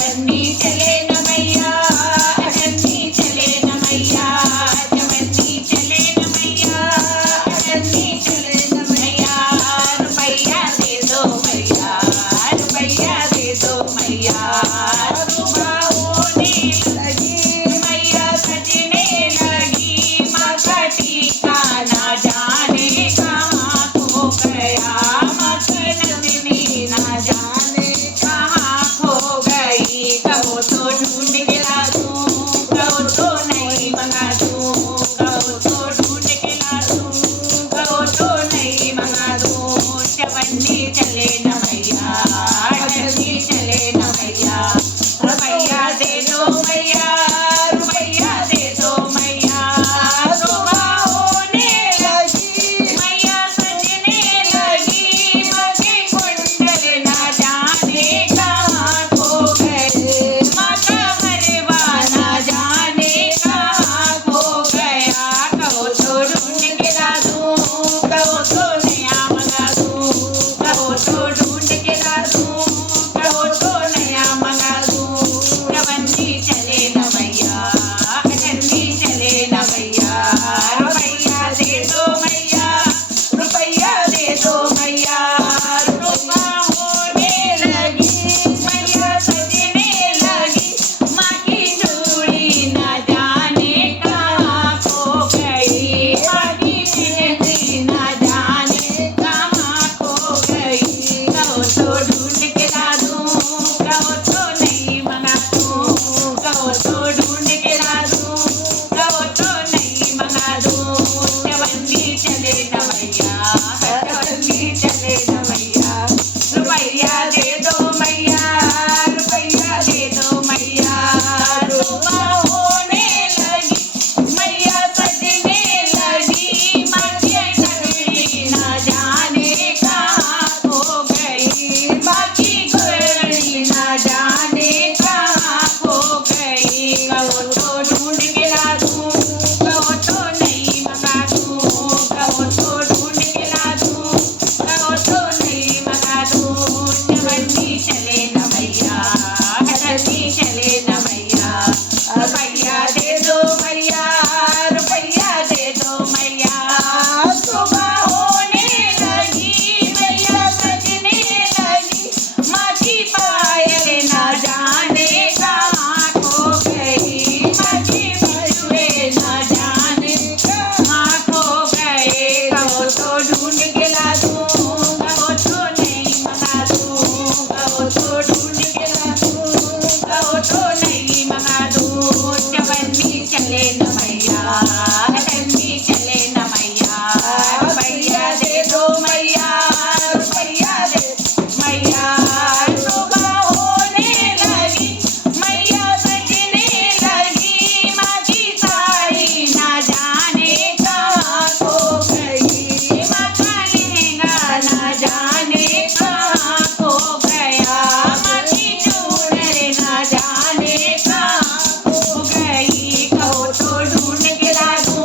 चवन्नी चले न मैया, अठन्नी चले न मैया, चवन्नी चले न मैया, अठन्नी चले न मैया। रुपया दे दो मैया, रुपया दे दो मैया। सुबह होने लगी मैया सजने लगी, माँ का टीका ना जाने कहाँ खो गया, माँ का नंदिनी ना जाने कहाँ खो गई। कहो तो ढूंढ के ला दूं, कहो तो नहीं मंगा दूं, कहो तो ढूंढ के ला दूं, कहो तो नहीं मंगा दूं। चवन्नी चले न मैया, अठन्नी चले न मैया। रुपया दे दो मैया, रुपया दे दो मैया। सुबह होने लगी मैया सजने लगी, माँ के कुंडल ना जाने कहाँ खो गए, माँ का हरवा ना जाने कहाँ खो गया। कहो तो ढूंढ के ला दूं, कहो तो नया मंगा दूं, कहो तो ढूंढ के ला दूं, कहो तो नया मंगा दूं। चवन्नी चले न मैया, अठन्नी चले न मैया। रुपया दे दो मैया, रुपया दे दो मैया। सुबह होने लगी मैया सजने लगी, माँ की चूड़ी ना जाने कहाँ खो गई, माँ की मेहंदी ना जाने कहाँ खो गई। कहो तो ढूंढ के ला दूं, कहो तो नहीं मंगा दूं, कहो तो ढूंढ के ला दूं, कहो तो नहीं मंगा दूं। चवन्नी चले न मैया, चवन्नी चले न मैया। रुपया दे दो मैया, रुपया दे दो मैया। सुबह होने लगी मैया सजने लगी, माँ की नगरी ना जाने कहाँ खो गई, माँ की घरड़ी ना जाने कहाँ खो गई। कहो तो ढूंढ के ला दूं, कहो तो नहीं मंगा दूं, कहो तो ढूंढ के ला दूं, कहो तो नहीं मंगा दूं। चवन्नी चले न मैया, अठन्नी चले न मैया। रुपया दे दो मैया, रुपया दे दो मैया। सुबह होने लगी मैया सजने लगी, माँ की पायल ना जाने कहाँ खो गई, माँ की बजुए ना जाने कहाँ खो गए। कहो तो ढूंढ के ला दूं, कहो तो नहीं मंगा दूं, कहो तो ढूंढ के ला दूं, कहो तो नहीं मंगा दूं। चवन्नी चले न मैया, अठन्नी चले न मैया। रुपया दे दो मैया, रुपया दे मैया। सुबह होने लगी मैया सजने लगी, माँ की साड़ी ना जाने कहाँ खो गई, माँ का लहंगा ना जाने कहाँ खो गया, माँ की चूड़र ना जाने कहाँ खो गई। कहो तो ढूंढ के ला दूं,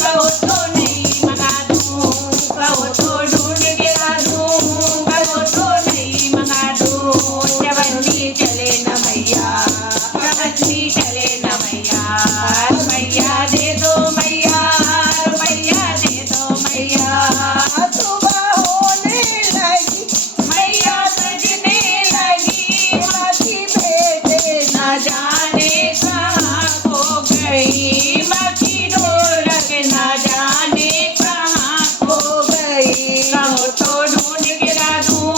कहो तो नहीं मंगा दूं, कहो तो ढूंढ के ला दूं, कहो तो नहीं मंगा दूं। चवन्नी चले न मैया, चवन्नी चले न मैया। रुपया दे दो मैया, रुपया दे दो मैया। सुबह होने लगी मैया सजने लगी, माँ की बेटे ना जाने कहाँ खो गई, माँ की ढोलक ना जाने कहाँ खो गई। कहो तो ढूंढ के ला दूं,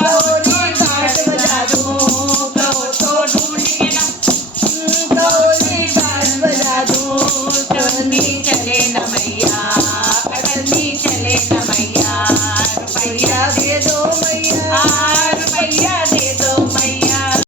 कहो तो घाट बजा दूं, कहो तो ढूंढ के ला कहो तो घाट बजा दूं। चवन्नी चले न मैया, अठन्नी चले न